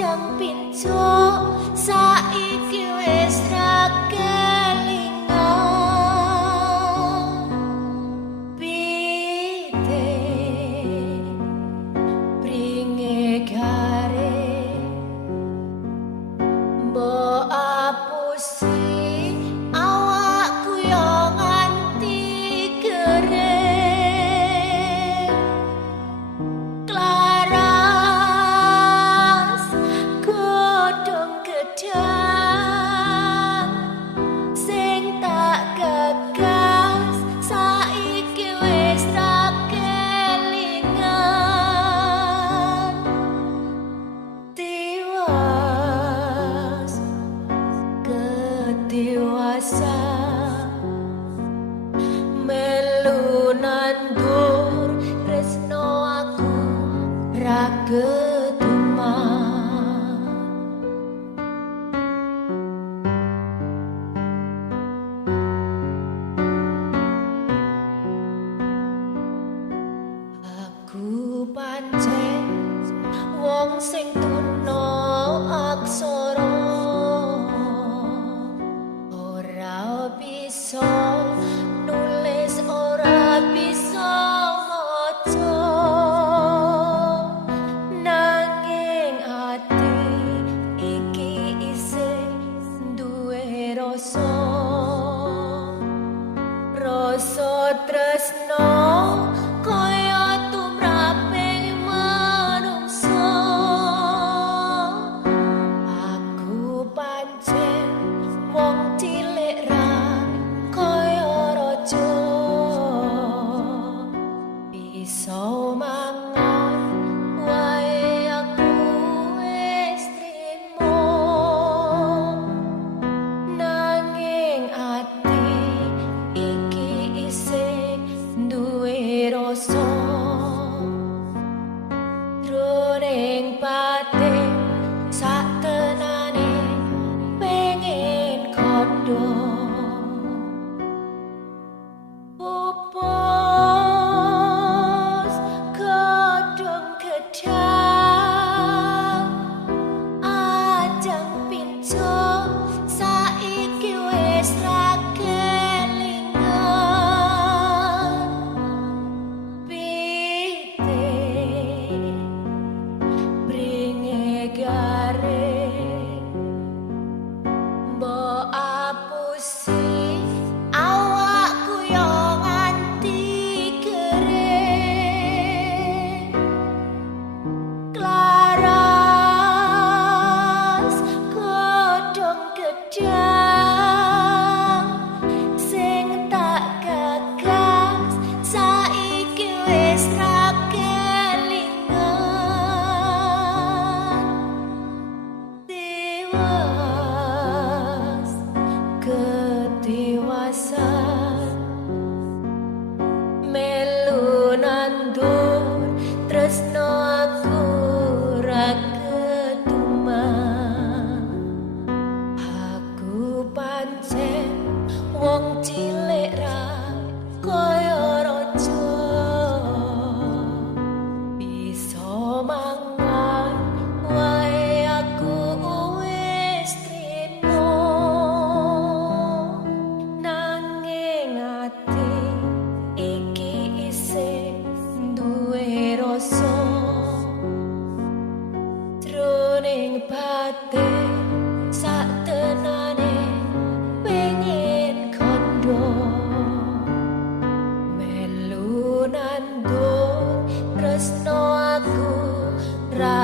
ajeng pinjo saiki wis ra kelingan pite bringe gare mbok apusi awakku yo nganti kering klaras godhong gedang sing tak gagas saiki wis ra kelingan tiwas kedewasaan melu nandur tresno aku ra keduman aku pancen wong sing tuna aksara ora bisa nulis ora bisa maca nanging ati iki isih duwe rasa tresno kaya tumraping manungsa aku pancen wong cilik ra kaya raja bisa mangan wae aku wis trimo nanging ati iki isih duwe rasa jroning batin saktenane pengen kondo pupus godhong gedang ajeng pinjo saiki wis ra kelingan pite bringe gare mbok apusi awakku yo nganti kering klaras godhong gedang sing tak gagas saiki wis ra kelingan tiwas kedewasaan melu nandur tresno aku ra keduman aku pancen wong cilik ra kaya raja bisa mangan wae aku wis trimo nanging ati iki isih duwe rasa jroning batin saktenane pengen kondo melu nandur tresno aku ra